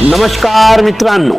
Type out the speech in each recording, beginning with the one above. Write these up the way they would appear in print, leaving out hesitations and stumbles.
नमस्कार मित्रांनो,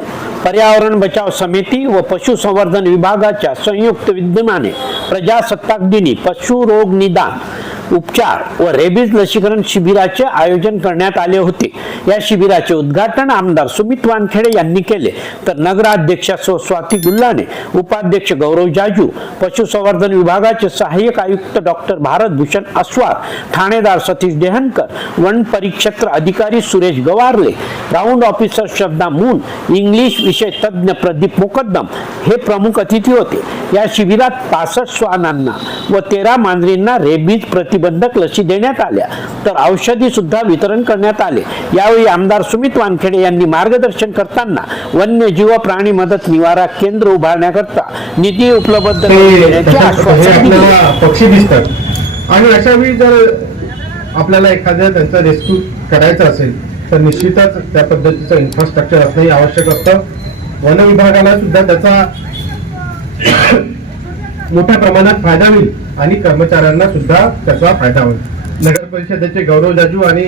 पर्यावरण बचाव समिती व पशुसंवर्धन विभागाच्या संयुक्त विद्यमाने प्रजासत्ताक दिनी पशु रोग निदान उपचार व रेबीज लसीकरण शिबिराचे आयोजन करण्यात आले होते। या शिबिराचे उद्घाटन आमदार सुमित वानखेडे यांनी केले, तर नगराध्यक्षा स्वाती गुल्लाने, उपाध्यक्ष गौरव जाजू, पशुसंवर्धन विभागाचे सहाय्यक आयुक्त डॉक्टर भारत भूषण अस्वार, ठाणेदार सतीश देहनकर, वन परिक्षेत्र अधिकारी सुरेश गवारले, राऊंड ऑफिसर श्रद्धा मून, इंग्लिश विषय तज्ञ प्रदीप मुकद्दम हे प्रमुख अतिथी होते। या शिबिरात 65 श्वानांना व 13 मांजरींना रेबीज प्रतिबंधक लसी देण्यात आल्या, तर औषधी सुद्धा वितरण करण्यात आले। यावेळी आमदार सुमित वानखेडे यांनी मार्गदर्शन करताना वन्यजीव प्राणी मदत निवारा केंद्र उभारण्याकरता निधी उपलब्ध करण्याचे आश्वासन दिले। पक्षी दिसतात आणि अशा वेळी जर आपल्याला एखाद्या त्यांचा रेस्क्यू करायचा असेल तर निश्चितच त्या पद्धतीचं इन्फ्रास्ट्रक्चर असणं आवश्यक असतं। वन विभागाला सुद्धा त्याचा मोठ्या प्रमाणात फायदा होईल आणि कर्मचाऱ्यांना सुद्धा त्याचा फायदा होईल। नगर परिषदेचे गौरव जाजू आणि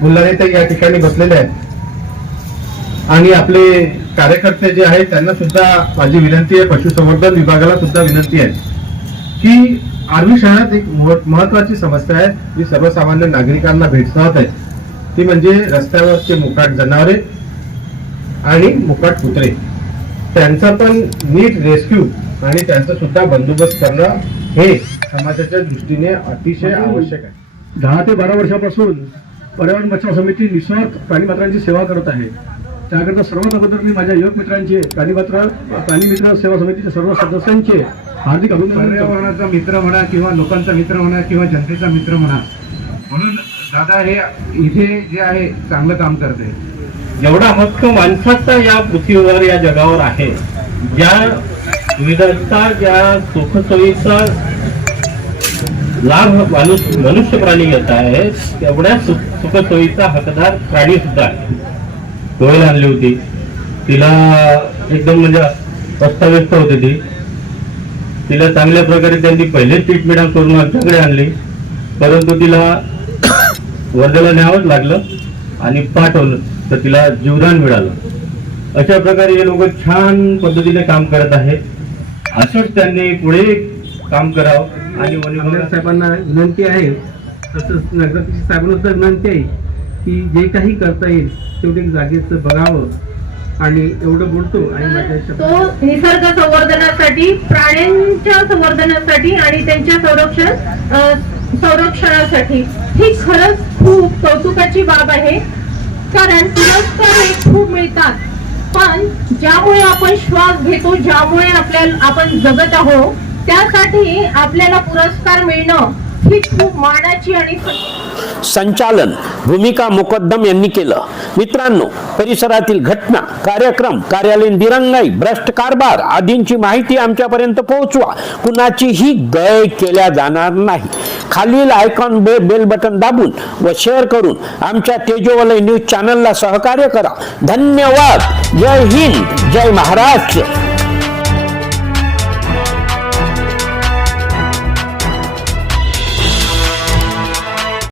गुल्लाने ते या ठिकाणी बसलेले आहेत आणि आपले कार्यकर्ते जे आहेत त्यांना सुद्धा माझी विनंती आहे, पशुसंवर्धन विभागाला सुद्धा विनंती आहे की आर्वी शहरात एक महत्वाची समस्या आहे जी सर्वसामान्य नागरिकांना भेडसावत आहे, ती म्हणजे रस्त्यावरचे मोकाट जनावरे आणि मोकाट कुत्रे। त्यांचा पण नीट रेस्क्यू आणि त्यांचा सुद्धा बंदोबस्त करणं हे समाजाच्या दृष्टीने अतिशय आवश्यक आहे। 10 ते 12 वर्षापासून पर्यावरण बचाव समिती निस्वार्थ प्राणीमात्रांची सेवा करत आहे। त्याकरता सर्वात अगोदर मी माझ्या युवक मित्रांचे प्राणी मित्र सेवा समितीच्या सर्व सदस्यांचे हार्दिक अभिनंदन। पर्यावरणाचा मित्र म्हणा किंवा लोकांचा मित्र म्हणा किंवा जनतेचा मित्र म्हणा, म्हणून दादा हे इथे जे आहे चांगलं काम करते। एवढा हक्क माणसाचा या पृथ्वीवर या जगावर आहे, ज्या सुविधांचा ज्या सुखसोयीचा लाभ मनुष्य प्राणी घेत आहे, तेवढ्या सुखसोयीचा हकदार प्राणी सुद्धा आहे। कोयल आणली होती, तिला एकदम म्हणजे अस्ताव्यस्त होती तिला चांगल्या प्रकारे त्यांनी पहिले ट्रीटमेंट करून आमच्याकडे आणली, परंतु तिला वर्धेला न्यावंच लागलं आणि पाठवलं तर तिला जीवदान मिळालं। अशा प्रकारे हे लोक छान पद्धतीने काम करत आहेत, असंच त्यांनी पुढे काम करावं। आणि आमदार साहेबांना विनंती आहे, तसंच नगराध्यक्ष साहेबांना सुद्धा विनंती आहे की जे काही करता येईल तेवढे जागेचं बघावं आणि एवढं बोलतो आणि माझ्या तो निसर्ग संवर्धनासाठी, प्राण्यांच्या संवर्धनासाठी आणि त्यांच्या संरक्षणासाठी ही खरंच खूप कौतुकाची बाब आहे। कारण पुरस्कार हे खूप मिळतात, पण ज्यामुळे आपण श्वास घेतो, ज्यामुळे आपण जगत आहोत, त्यासाठी आपल्याला पुरस्कार मिळणं ही खूप मानाची आणि संचालन भूमिका मुकद्दम यांनी केलं। मित्रांनो, परिसरातील घटना, कार्यक्रम, कार्यालयीन दिरंगाई, भ्रष्ट कारभार आदींची माहिती आमच्यापर्यंत पोहोचवा। कुणाचीही गय केल्या जाणार नाही। खालील आयकॉन बेल बटन दाबून व शेअर करून आमच्या तेजोवलय न्यूज चॅनलला सहकार्य करा। धन्यवाद। जय हिंद, जय महाराष्ट्र।